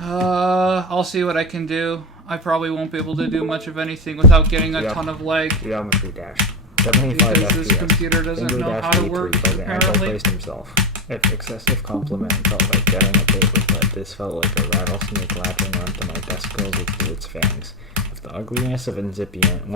I'll see what I can do. I probably won't be able to do much of anything without getting a ton of lag. Geometry Dash. 75 because FPS. this computer doesn't know how to work, by the Angel apparently. placed himself. If excessive compliment felt like getting a paper cut, this felt like a rattlesnake latching onto my testicles with its fangs. If the ugliness of incipient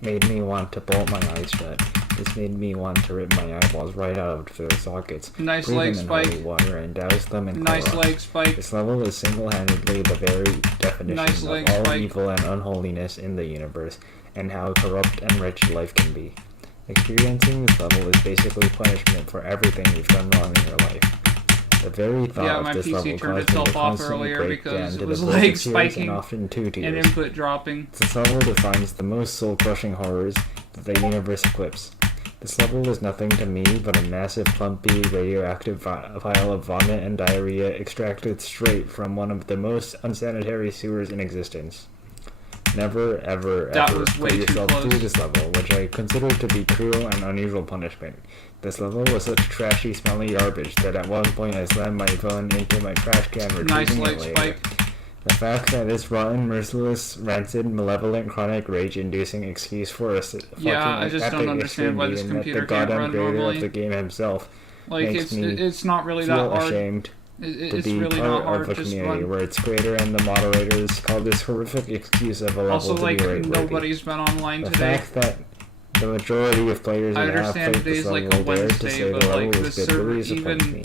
made me want to bolt my eyes shut, this made me want to rip my eyeballs right out of their sockets, Nice leg them in holy spike. water, and douse them in Nice Clorox. leg spike. This level is single-handedly the very definition Nice of leg all spike. evil and unholiness in the universe, and how corrupt and wretched life can be. Experiencing this level is basically punishment for everything you've done wrong in your life. The very thought my of this PC level turned caused me itself to off constantly earlier break because down it to was the leg verge of tears spiking and often two and tears. input dropping. This level defines the most soul-crushing horrors that the universe equips. This level is nothing to me but a massive, clumpy, radioactive vial of vomit and diarrhea extracted straight from one of the most unsanitary sewers in existence. Never, ever, That ever was way put too yourself close. through this level, which I consider to be cruel and unusual punishment. This level was such trashy, smelly garbage that at one point I slammed my phone into my trash can, Nice retrieving leg it later. spike. The fact that this rotten, merciless, rancid, malevolent, chronic, rage-inducing excuse for a Yeah, I just don't understand why this computer can't run creator normally. of the game himself Like, makes me it's not really feel that hard. ashamed to It's be really part not hard. of a Just community run. where its creator and the moderators call this horrific excuse of a level Also, to like, be rateworthy. nobody's been online The today. fact that the majority of players I who have understand played this today's like level a dare to Wednesday, say but the like level the is good server, really disappoints me.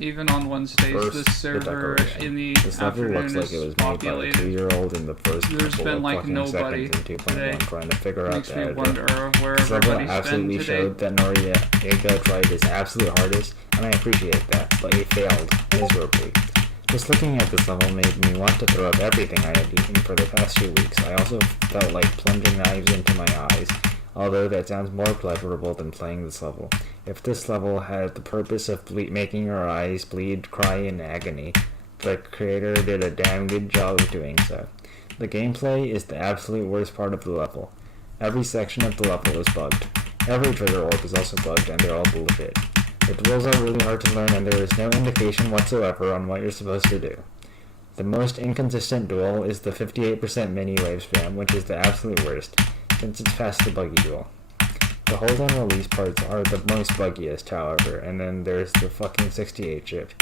even on Wednesdays, the First, the server decoration. in the This level afternoon looks like it is was made by a populated. 2-year-old in the first There's couple been, of like, fucking nobody seconds in 2.1 today. trying to figure out Makes the me idea. wonder where This level everybody's been absolutely today. showed that Noriega tried his absolute hardest, and I appreciate that, but he failed miserably. Just looking at this level made me want to throw up everything I had eaten for the past 2 weeks. I also felt like plunging knives into my eyes, although that sounds more pleasurable than playing this level. If this level had the purpose of making your eyes bleed, cry in agony, the creator did a damn good job of doing so. The gameplay is the absolute worst part of the level. Every section of the level is bugged. Every trigger orb is also bugged, and they're all bullshit. The duels are really hard to learn, and there is no indication whatsoever on what you're supposed to do. The most inconsistent duel is the 58% mini-wave spam, which is the absolute worst, since it's past the buggy duel. The hold and release parts are the most buggiest, however, and then there's the fucking 68 ship.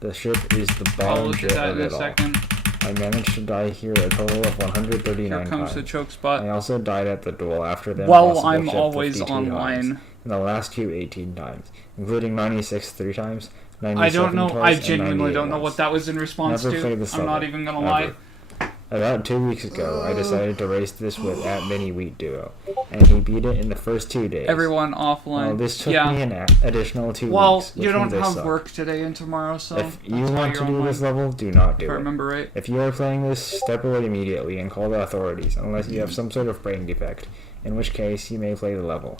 The ship is the I'll bomb look at shit that of in a it all. second. I managed to die here a total of 139 Here comes the times. choke spot. I also died at the duel after the Well, impossible I'm ship always 52 online. times, and the last two 18 times, including 96 3 times, I 97 don't know. twice, I and genuinely 98 don't know once. what that was in response Never to. played this I'm not level, even gonna ever. lie. About 2 weeks ago, I decided to race this with @Mini Wheat Duo, and he beat it in the first 2 days. Everyone offline. Well, this took yeah. me an additional 2 Well, weeks, which you don't means I have suck. work today and tomorrow, so If you that's why want to you're do online, this level, do not do if I it. remember right. If you are playing this, step away immediately and call the authorities, unless you have some sort of brain defect, in which case you may play the level.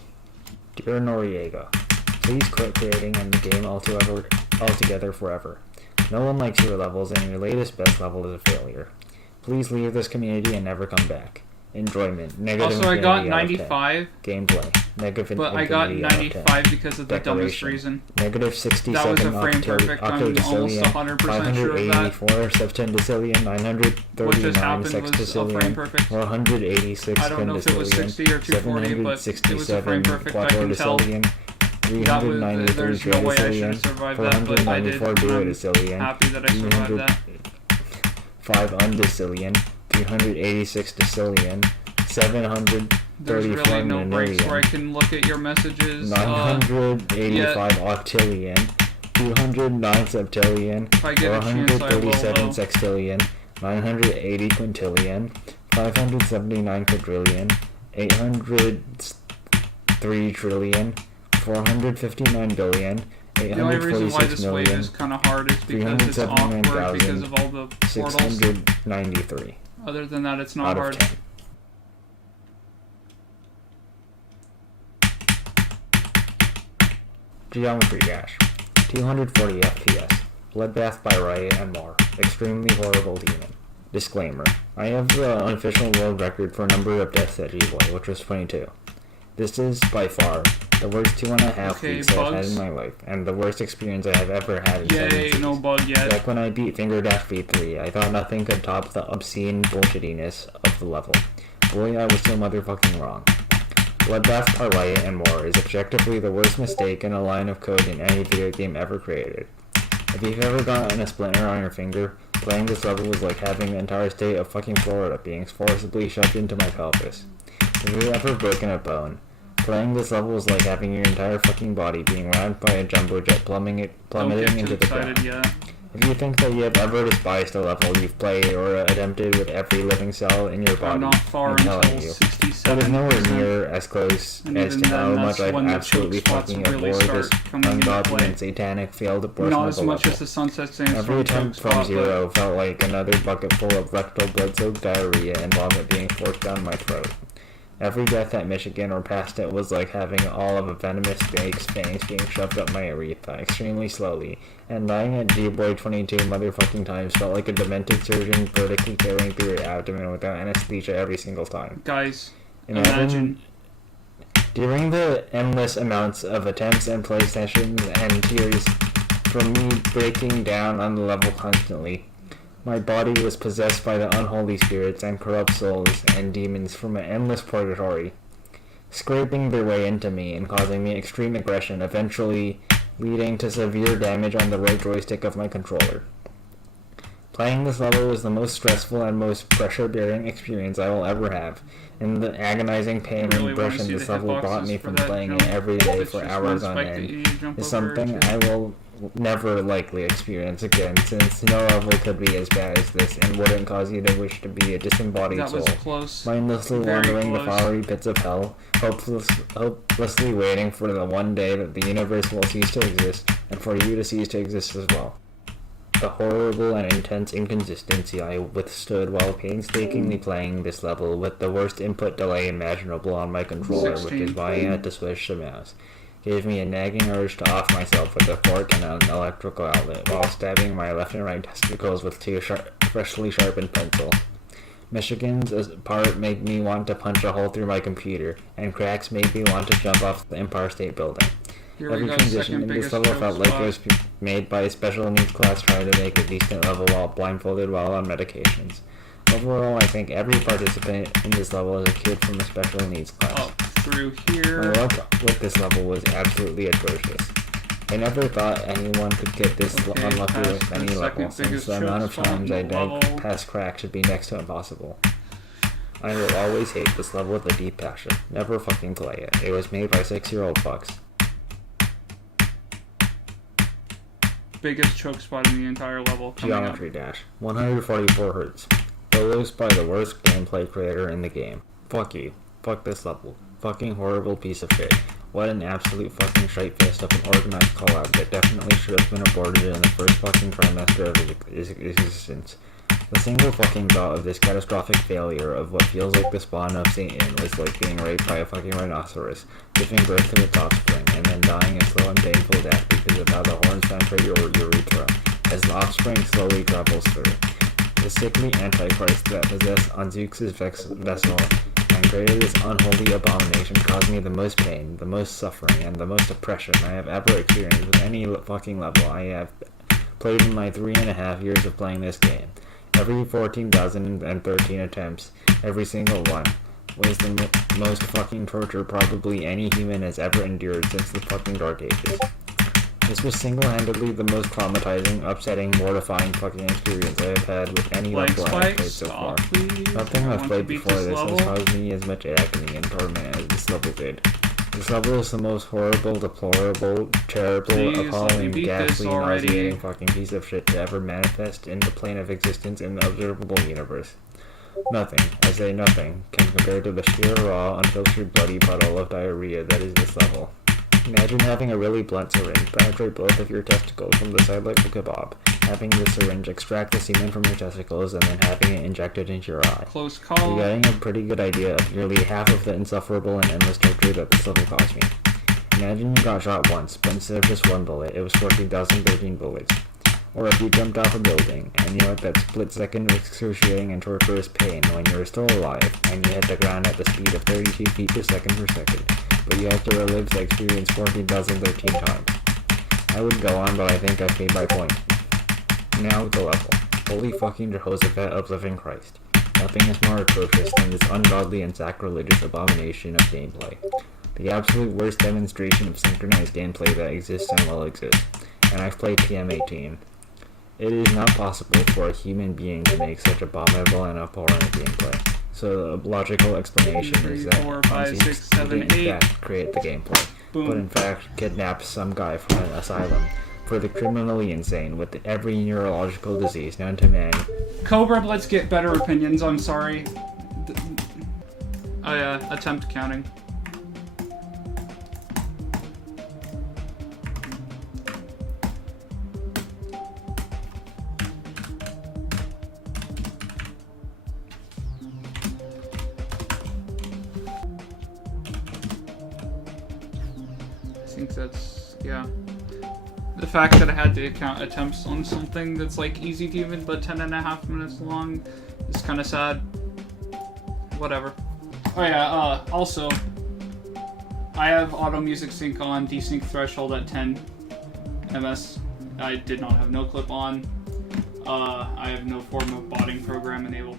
Dear Noriega, please quit creating in the game altogether forever. No one likes your levels, and your latest best level is a failure. Please leave this community and never come back. Enjoyment, negative Also, I got infinity out of 10. 95, Gameplay, negative but I got infinity out of 10. 95 because of the dumbest Decoration, reason. Negative 67 That was a frame perfect. I'm almost octodecillion, 100% sure of that. 584 septendecillion, What just 939 happened was a frame sextillion, perfect. 486 I don't know if it was 60 or 240, but it was a frame perfect. I can tell. quadrodecillion, That was, 393 there's no way I should have tradecillion, survived that, but I did. 494 I'm duodecillion, happy that I survived that. 5 undecillion, 386 decillion, 734 There's really no breaks where I million, can look at your messages. 985 octillion, 209 septillion, If I get a chance, I will, 437 though. sextillion, 980 quintillion, 579 quadrillion, 803 trillion, 459 billion, The only reason why 846 this wave million, is kind of hard is because it's awkward because of all the portals. 693 Other than that, it's not out of hard. 10. Geometry Dash, 240 FPS, Bloodbath by Riot and more, extremely horrible demon. Disclaimer, I have the unofficial world record for number of deaths at G-Boy, which was 22. This is, by far, The worst 2.5 weeks I've had in my life, and the worst experience I have ever had in 7 seasons. No bug yet. Like when I beat Finger Dash V3, I thought nothing could top the obscene bullshittiness of the level. Boy, I was so motherfucking wrong. Bloodbath Parlay and more is objectively the worst mistake in a line of code in any video game ever created. If you've ever gotten a splinter on your finger, playing this level was like having the entire state of fucking Florida being forcibly shoved into my pelvis. If you've ever broken a bone, playing this level was like having your entire fucking body being rammed by a jumbo jet plummeting into the ground. If you think that you have ever despised a level you've played or attempted with every living cell in your body, I'm telling you, that is nowhere near as close as to how much I've absolutely fucking abhorred this ungodly and satanic failed portion of the level. Every attempt from zero felt like another bucket full of rectal blood-soaked diarrhea and vomit being forced down my throat. Every death at Michigan or past it was like having all of a venomous snake's fangs being shoved up my urethra extremely slowly, and dying at G-Boy 22 motherfucking times felt like a demented surgeon vertically tearing through your abdomen without anesthesia every single time. Guys, imagine. During the endless amounts of attempts and play sessions and tears from me breaking down on the level constantly, my body was possessed by the unholy spirits and corrupt souls and demons from an endless purgatory, scraping their way into me and causing me extreme aggression, eventually leading to severe damage on the right joystick of my controller. Playing this level was the most stressful and most pressure-bearing experience I will ever have, and the agonizing pain and depression this level brought me from playing it every day for hours on end is something I will never likely experience again, since no level could be as bad as this and wouldn't cause you to wish to be a disembodied soul, mindlessly wandering the fiery pits of hell, hopelessly waiting for the one day that the universe will cease to exist, and for you to cease to exist as well. The horrible and intense inconsistency I withstood while painstakingly playing this level with the worst input delay imaginable on my controller, which is why I had to switch to mouse, gave me a nagging urge to off myself with a fork and an electrical outlet while stabbing my left and right testicles with two freshly sharpened pencils. Michigan's part made me want to punch a hole through my computer, and cracks made me want to jump off the Empire State Building. Every transition in this level felt like it was made by a special needs class trying to make a decent level while blindfolded while on medications. Overall, I think every participant in this level is a kid from a special needs class. Up through here. My luck with this level was absolutely atrocious. I never thought anyone could get this unlucky with any level, since the amount of times I died past crack should be next to impossible. I will always hate this level with a deep passion. Never fucking play it. It was made by 6-year-old fucks. Biggest choke spot in the entire level. Geometry Dash. 144 Hz. Produced by the worst gameplay creator in the game. Fuck you. Fuck this level. Fucking horrible piece of shit. What an absolute fucking shite fist of an organized call-out that definitely should have been aborted in the first fucking trimester of its existence. The single fucking thought of this catastrophic failure of what feels like the spawn of Satan was like being raped by a fucking rhinoceros, giving birth to its offspring, and then dying a slow and painful death because of how the horns penetrate your urethra, as the offspring slowly travels through. The sickly antichrist that possessed Anzuk's vessel and created this unholy abomination caused me the most pain, the most suffering, and the most oppression I have ever experienced with any fucking level I have played in my 3.5 years of playing this game. Every 14,013 attempts, every single one, was the most fucking torture probably any human has ever endured since the fucking Dark Ages. This was single-handedly the most traumatizing, upsetting, mortifying fucking experience I have had with any level I have played so far. Nothing I've played before this has caused me as much agony and torment as this level did. This level is the most horrible, deplorable, terrible, appalling, ghastly, nauseating fucking piece of shit to ever manifest in the plane of existence in the observable universe. Nothing, I say nothing, can compare to the sheer raw, unfiltered bloody puddle of diarrhea that is this level. Imagine having a really blunt syringe penetrate both of your testicles from the side like a kebab, having the syringe extract the semen from your testicles, and then having it injected into your eye. Close call. You're getting a pretty good idea of nearly half of the insufferable and endless torture that this level caused me. Imagine you got shot once, but instead of just one bullet, it was 14,013 bullets. Or if you jumped off a building, and you had that split-second excruciating and torturous pain when you were still alive, and you hit the ground at the speed of 32 feet per second, but you have to relive the experience 14,013 times. I would go on, but I think I've made my point. Now the level. Holy fucking Jehoshaphat of living Christ. Nothing is more atrocious than this ungodly and sacrilegious abomination of gameplay. The absolute worst demonstration of synchronized gameplay that exists and will exist. And I've played TM18. It is not possible for a human being to make such abominable and abhorrent gameplay. So the logical explanation is that 4, 5, 6, 7, 8. in fact create the gameplay, Boom. but in fact kidnap some guy from an asylum for the criminally insane with every neurological disease known to man. Cobra, let's get better opinions. I'm sorry. Attempt counting. I think that's, yeah. The fact that I had to count attempts on something that's like easy to even but 10.5 minutes long is kind of sad. Whatever. Oh yeah, also, I have auto music sync on, desync threshold at 10 ms. I did not have no clip on. I have no form of botting program enabled.